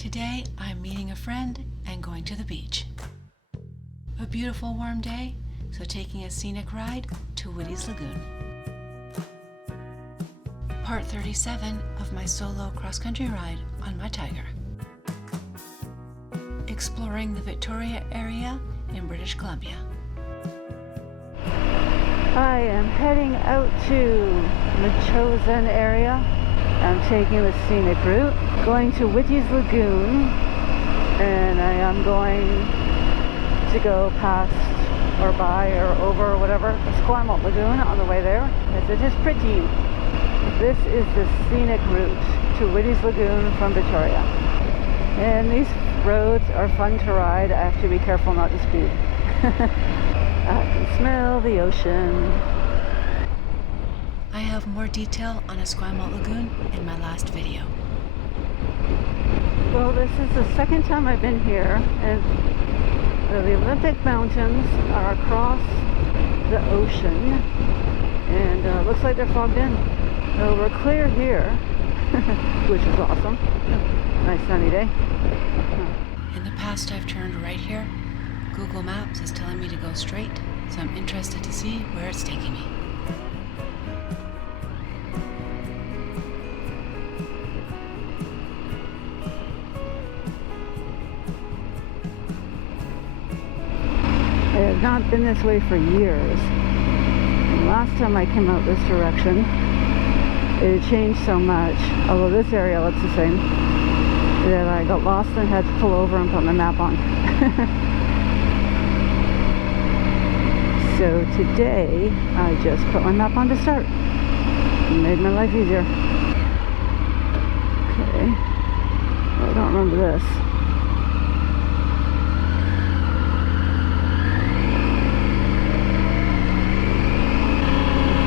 Today I'm meeting a friend and going to the beach. A beautiful warm day, so taking a scenic ride to Woody's Lagoon. Part 37 of my solo cross-country ride on my Tiger. Exploring the Victoria area in British Columbia. I am heading out to the chosen area. I'm taking the scenic route, going to Woody's Lagoon, and I am going to go past or by or over or whatever Esquimalt Lagoon on the way there, as it is pretty. This is the scenic route to Woody's Lagoon from Victoria. And these roads are fun to ride. I have to be careful not to speed. I can smell the ocean. I have more detail on Esquimalt Lagoon in my last video. Well, this is the second time I've been here, and the Olympic Mountains are across the ocean, and looks like they're fogged in. So we're clear here, which is awesome. Nice sunny day. In the past I've turned right here. Google Maps is telling me to go straight, so I'm interested to see where it's taking me. I have not been this way for years. And last time I came out this direction, it had changed so much, although this area looks the same, that I got lost and had to pull over and put my map on. So today, I just put my map on to start. It made my life easier. Okay. I don't remember this.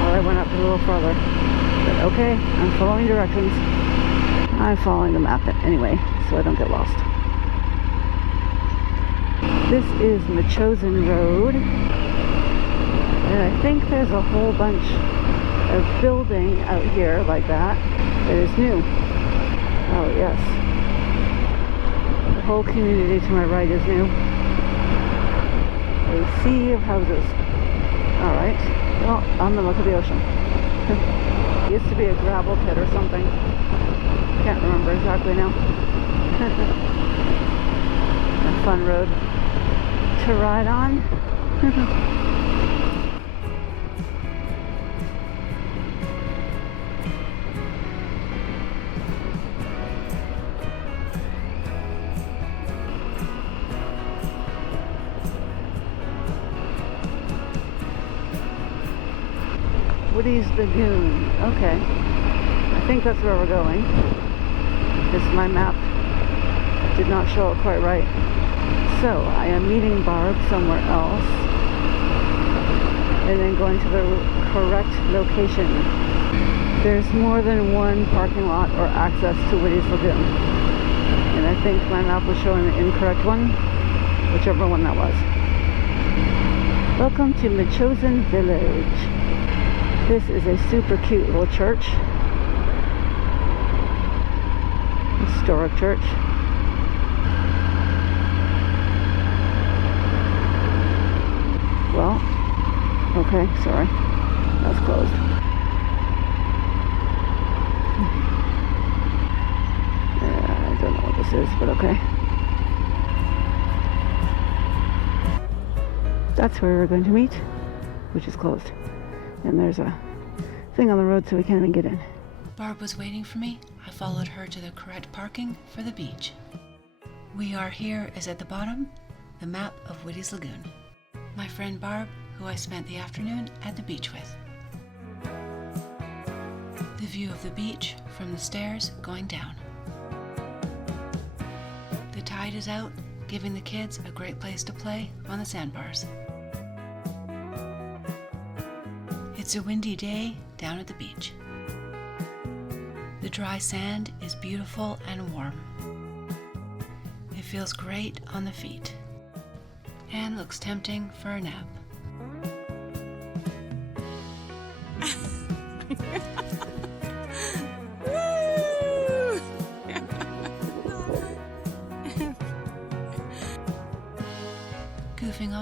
I went up a little further. But okay, I'm following directions. I'm following the map anyway, so I don't get lost. This is Machosen Road. And I think there's a whole bunch of building out here like that is new. Oh yes. The whole community to my right is new. A sea of houses. Alright. Well, I'm gonna look at the ocean. It used to be a gravel pit or something. Can't remember exactly now. A fun road to ride on. Woody's Lagoon. Okay. I think that's where we're going. Because my map did not show it quite right. So I am meeting Barb somewhere else. And then going to the correct location. There's more than one parking lot or access to Woody's Lagoon. And I think my map was showing the incorrect one. Whichever one that was. Welcome to Machosen Village. This is a super cute little church. Historic church. Well, okay, sorry. That's closed. I don't know what this is, but okay. That's where we're going to meet, which is closed. And there's a thing on the road so we can't even get in. Barb was waiting for me. I followed her to the correct parking for the beach. We Are Here is at the bottom, the map of Woody's Lagoon. My friend Barb, who I spent the afternoon at the beach with. The view of the beach from the stairs going down. The tide is out, giving the kids a great place to play on the sandbars. It's a windy day down at the beach. The dry sand is beautiful and warm. It feels great on the feet and looks tempting for a nap.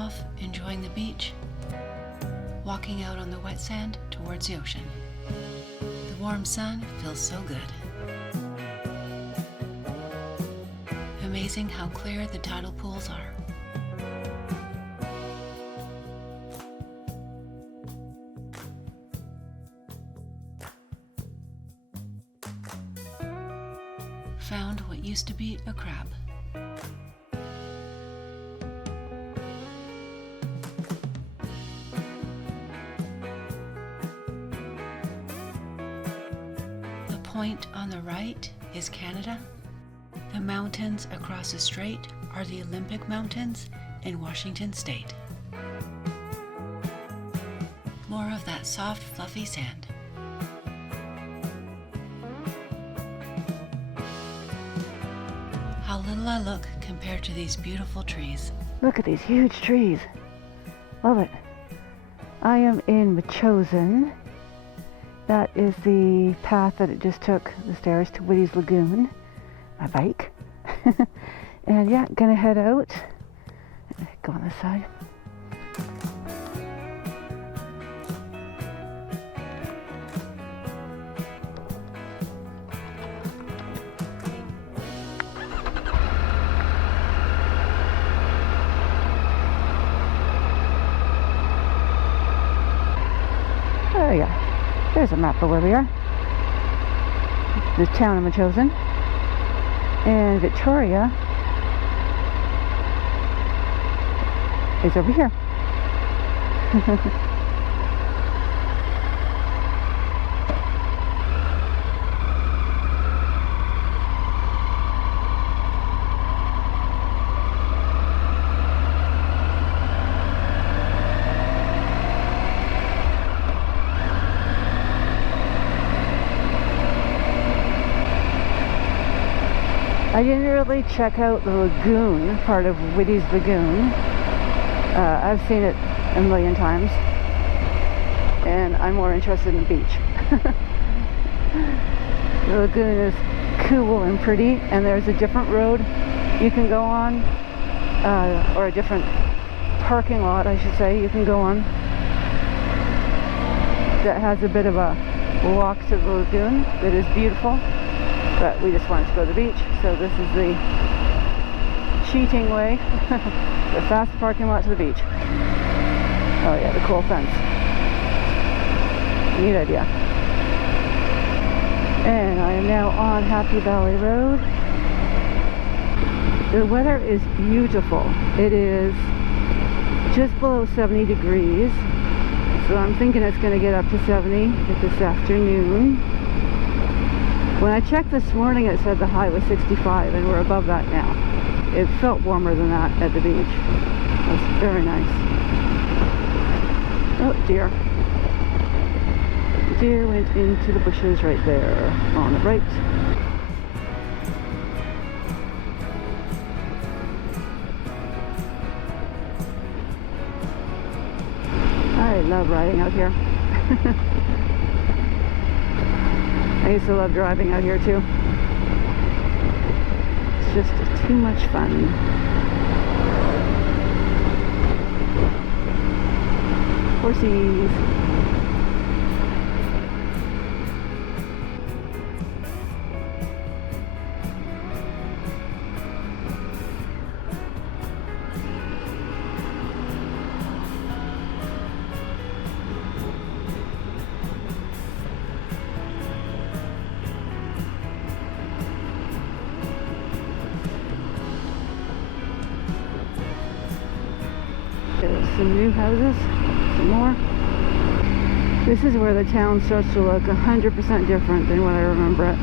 off, enjoying the beach, walking out on the wet sand towards the ocean. The warm sun feels so good. Amazing how clear the tidal pools are. Found what used to be a crab. The point on the right is Canada. The mountains across the strait are the Olympic Mountains in Washington State. More of that soft, fluffy sand. How little I look compared to these beautiful trees. Look at these huge trees. Love it. I am in Metchosin. That is the path that it just took the stairs to Whitty's Lagoon. My bike. And yeah, gonna head out. Go on this side. Oh yeah, there's a map of where we are. The town of Metchosin. And Victoria is over here. I didn't really check out the lagoon, part of Whitty's Lagoon. I've seen it a million times, and I'm more interested in the beach. The lagoon is cool and pretty, and there's a different road you can go on, or a different parking lot, I should say, you can go on, that has a bit of a walk to the lagoon that is beautiful. But we just wanted to go to the beach, so this is the cheating way. The fast parking lot to the beach. Oh yeah, the cool fence. Neat idea. And I am now on Happy Valley Road. The weather is beautiful. It is just below 70 degrees, so I'm thinking it's going to get up to 70 this afternoon. When I checked this morning, it said the high was 65, and we're above that now. It felt warmer than that at the beach. That's very nice. Oh, deer. The deer went into the bushes right there on the right. I love riding out here. I used to love driving out here too. It's just too much fun. Horsies. There's some new houses, some more. This is where the town starts to look 100% different than what I remember it.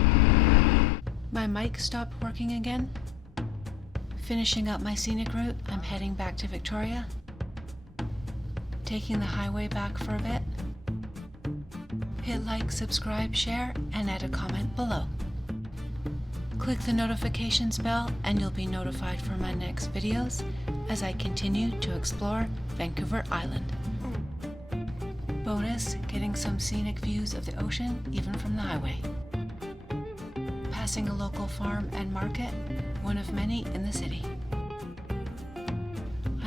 My mic stopped working again. Finishing up my scenic route, I'm heading back to Victoria. Taking the highway back for a bit. Hit like, subscribe, share, and add a comment below. Click the notifications bell and you'll be notified for my next videos as I continue to explore Vancouver Island. Bonus, getting some scenic views of the ocean even from the highway. Passing a local farm and market, one of many in the city.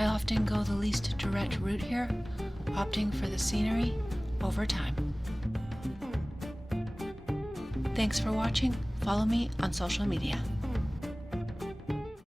I often go the least direct route here, opting for the scenery over time. Thanks for watching. Follow me on social media.